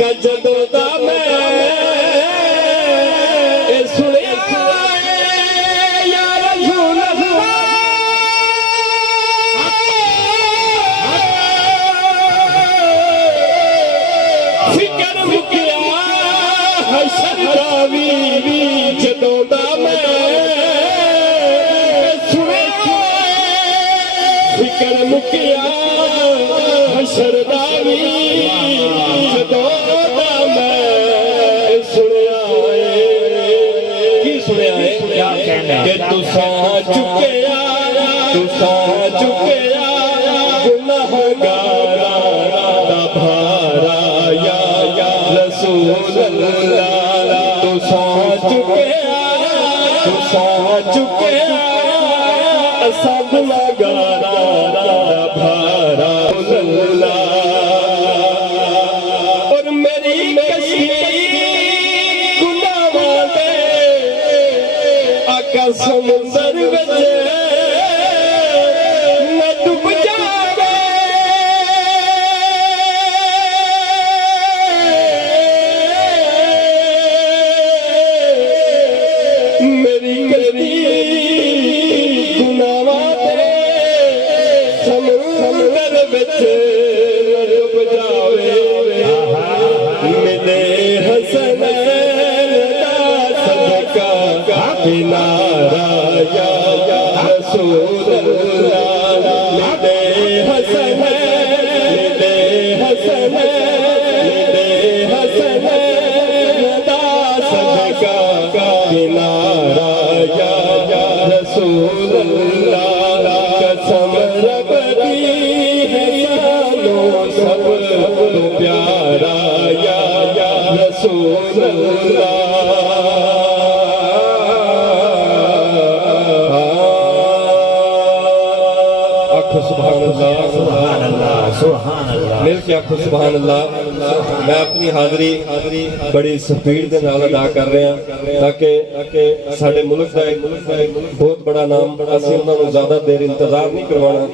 आका जदों दा मैं सुनिया या रसूल अल्लाह फिकर मुकिया हशर दा वी जदों दा मैं सुनिया फिकर मुकिया हशर दा वी जदों दा मैं सुनिया की सुनिया है क्या कहना कि तुसा चुके गुनाहगारा दा भारा या रसूल अल्लाह तुसा चुके असा गुनाहगारा दा भारा और मेरी कश्ती गुनाहां दे आका समुंदर विच मैं डुब जावे मेरी कश्ती गुनाहां दे समुंदर विच डुब जावे मिले हसनैन दा सदका किनारा या रसूल अल्लाह मिले हसनैन दा सदका किनारा या रसूल अल्लाह कसम रब दी है सानू सब तो प्यारा या रसूल अल्लाह आखो सुभान अल्लाह सुभान अल्लाह सुभान अल्लाह मिल के आखो सुभान अल्लाह। मैं अपनी हाज़री बड़ी स्पीड दे नाल अदा कर रहा ताकि साडे मुल्क दा एक बहुत बड़ा नाम असीं उन्हां नूं ज़्यादा देर इंतजार नहीं करवाना।